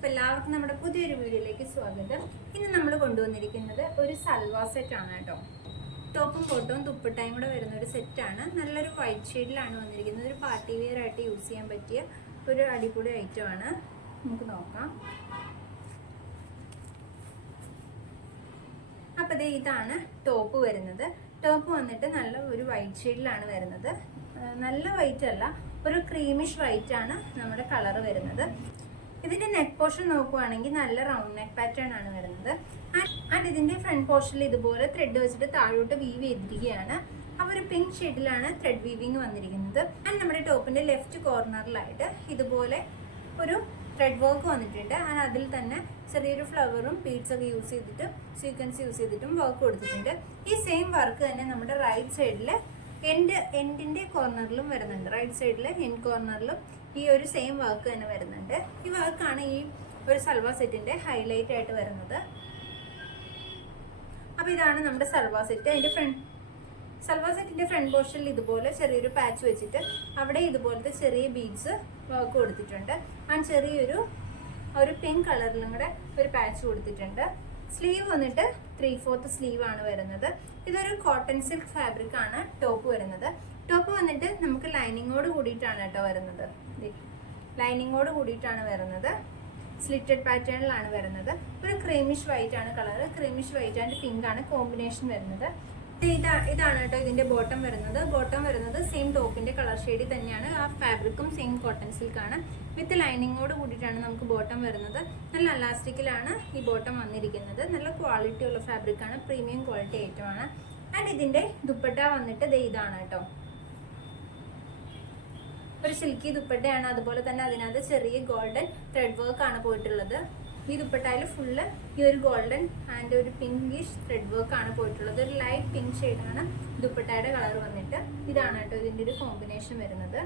അപ്പോൾ എല്ലാവർക്കും നമ്മുടെ പുതിയൊരു വീഡിയോയിലേക്ക് സ്വാഗതം. ഇന്ന് നമ്മൾ കൊണ്ടുവന്നിരിക്കുന്നത് ഒരു സൽവാ സെറ്റ് ആണ് കേട്ടോ. ടോപ്പും കോട്ടും തുപ്പിട്ടായും കൂടെ വരുന്ന ഒരു സെറ്റാണ് നല്ലൊരു വൈറ്റ് ഷെയ്ഡിലാണ് വന്നിരിക്കുന്നത്. ഒരു പാർട്ടി വെയർ ആയിട്ട് യൂസ് ചെയ്യാൻ പറ്റിയ ഒരു അടിപൊളി ഐറ്റം ആണ്. നമുക്ക് നോക്കാം. അപ്പോൾ ഇത് ഇതാണ് ടോപ്പ് വരുന്നത്. ടോപ്പ് വന്നിട്ട് നല്ല ഒരു വൈറ്റ് ഷെയ്ഡിലാണ് വരുന്നത്. നല്ല വൈറ്റ് അല്ല ഒരു ക്രീമിഷ് വൈറ്റ് ആണ് നമ്മുടെ കളർ വരുന്നത്. ഇതിന്റെ നെക്ക് പോർഷൻ നോക്കുവാണെങ്കിൽ നല്ല റൗണ്ട് നെക്ക് പാറ്റേൺ ആണ് വരുന്നത്. ആൻഡ് ഇതിന്റെ ഫ്രണ്ട് പോർഷനിൽ ഇതുപോലെ ത്രെഡ് വെച്ചിട്ട് താഴോട്ട് വീവ് ചെയ്തിരിക്കുകയാണ്. അപ്പോൾ ഒരു പിങ്ക് ഷെയ്ഡിലാണ് ത്രെഡ് വീവിങ് വന്നിരിക്കുന്നത്. ആൻഡ് നമ്മുടെ ടോപ്പിന്റെ ലെഫ്റ്റ് കോർണറിലായിട്ട് ഇതുപോലെ ഒരു ത്രെഡ് വർക്ക് വന്നിട്ടുണ്ട്. ആൻഡ് അതിൽ തന്നെ ചെറിയൊരു ഫ്ലവറും ബീഡ്സ് ഒക്കെ യൂസ് ചെയ്തിട്ടും സീക്വൻസ് യൂസ് ചെയ്തിട്ടും വർക്ക് കൊടുത്തിട്ടുണ്ട്. ഈ സെയിം വർക്ക് തന്നെ നമ്മുടെ റൈറ്റ് സൈഡിൽ എൻഡ് എൻഡിന്റെ കോർണറിലും വരുന്നുണ്ട്. റൈറ്റ് സൈഡിൽ എൻഡ് കോർണറിലും ഈ ഒരു സെയിം വർക്ക് തന്നെ വരുന്നുണ്ട്. ഈ വർക്കാണ് ഈ ഒരു സൽവാർ സെറ്റിന്റെ ഹൈലൈറ്റ് ആയിട്ട് വരുന്നത്. അപ്പോൾ ഇതാണ് നമ്മുടെ സൽവാർ സെറ്റ് അതിന്റെ ഫ്രണ്ട് സൽവാർ സെറ്റിന്റെ ഫ്രണ്ട് പോർഷനിൽ ഇതുപോലെ ചെറിയൊരു പാച്ച് വെച്ചിട്ട് അവിടെ ഇതുപോലത്തെ ചെറിയ ബീഡ്സ് വർക്ക് കൊടുത്തിട്ടുണ്ട്. ആ ചെറിയൊരു ഒരു പിങ്ക് കളറിലും കൂടെ ഒരു പാച്ച് കൊടുത്തിട്ടുണ്ട്. സ്ലീവ് വന്നിട്ട് ത്രീ ഫോർത്ത് സ്ലീവ് ആണ് വരുന്നത്. ഇതൊരു കോട്ടൺ സിൽക്ക് ഫാബ്രിക് ആണ് ടോപ്പ് വരുന്നത്. ടോപ്പ് വന്നിട്ട് നമുക്ക് ലൈനിങ്ങോട് കൂടിയിട്ടാണ് കേട്ടോ വരുന്നത്. ലൈനിങ്ങോട് കൂടിയിട്ടാണ് വരുന്നത്. സ്ലിറ്റഡ് പാറ്റേണിലാണ് വരുന്നത്. ഒരു ക്രീമിഷ് വൈറ്റ് ആണ് colour creamish white and pink ആണ് കോമ്പിനേഷൻ വരുന്നത്. ഇതാണ് കേട്ടോ ഇതിന്റെ ബോട്ടം വരുന്നത്. ബോട്ടം വരുന്നത് സെയിം ടോപ്പിന്റെ കളർ ഷെയ്ഡിൽ തന്നെയാണ്. ആ ഫാബ്രിക്കും സെയിം കോട്ടൺ സിൽക്ക് ആണ്. വിത്ത് ലൈനിങ്ങോട് കൂടിയിട്ടാണ് നമുക്ക് ബോട്ടം വരുന്നത്. നല്ല അലാസ്റ്റിക്കിലാണ് ഈ ബോട്ടം വന്നിരിക്കുന്നത്. നല്ല ക്വാളിറ്റി ഉള്ള ഫാബ്രിക് ആണ്. പ്രീമിയം ക്വാളിറ്റി ഐറ്റം ആണ് ആൻഡ് ഇതിന്റെ ദുപ്പട്ട വന്നിട്ട് ദേ ഇതാണ് കേട്ടോ. ഒരു സിൽക്കി ദുപ്പട്ടയാണ്. അതുപോലെ തന്നെ അതിനകത്ത് ചെറിയ ഗോൾഡൻ ത്രെഡ് വർക്ക് ആണ് പോയിട്ടുള്ളത്. ഈ ദുപ്പട്ടയിൽ ഫുള്ള് ഈ ഒരു ഗോൾഡൻ ആൻഡ് ഒരു പിങ്കിഷ് ത്രെഡ് വർക്ക് ആണ് പോയിട്ടുള്ളത്. ഒരു ലൈറ്റ് പിങ്ക് ഷെയ്ഡാണ് ദുപ്പട്ടയുടെ കളർ വന്നിട്ട്. ഇതാണ് കേട്ടോ ഇതിന്റെ ഒരു കോമ്പിനേഷൻ വരുന്നത്.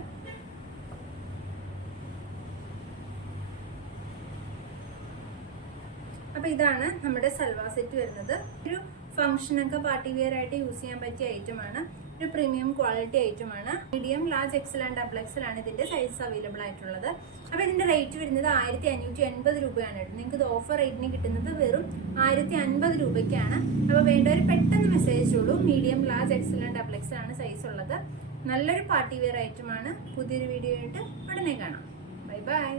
അപ്പൊ ഇതാണ് നമ്മുടെ സൽവാ സെറ്റ് വരുന്നത്. ഒരു ഫംഗ്ഷനൊക്കെ പാർട്ടി വെയർ ആയിട്ട് യൂസ് ചെയ്യാൻ പറ്റിയ ഐറ്റം ആണ്. ഒരു പ്രീമിയം ക്വാളിറ്റി ഐറ്റം ആണ്. Medium large XL and double XL ആണ് ഇതിന്റെ സൈസ് അവൈലബിൾ ആയിട്ടുള്ളത്. അപ്പോൾ ഇതിന്റെ റേറ്റ് വരുന്നത് ആയിരത്തി അഞ്ഞൂറ്റി എൺപത് രൂപയാണ് നിങ്ങൾക്ക് ഇത് ഓഫർ റേറ്റിന് കിട്ടുന്നത് വെറും ആയിരത്തി അൻപത് രൂപയ്ക്കാണ്. അപ്പോൾ വേണ്ടവർ പെട്ടെന്ന് മെസ്സേജ് ചെയ്തോളൂ medium large XL and double XL ആണ് സൈസ് ഉള്ളത്. നല്ലൊരു പാർട്ടി വെയർ ഐറ്റം ആണ്. പുതിയൊരു വീഡിയോ ആയിട്ട് ഉടനെ കാണാം. Bye bye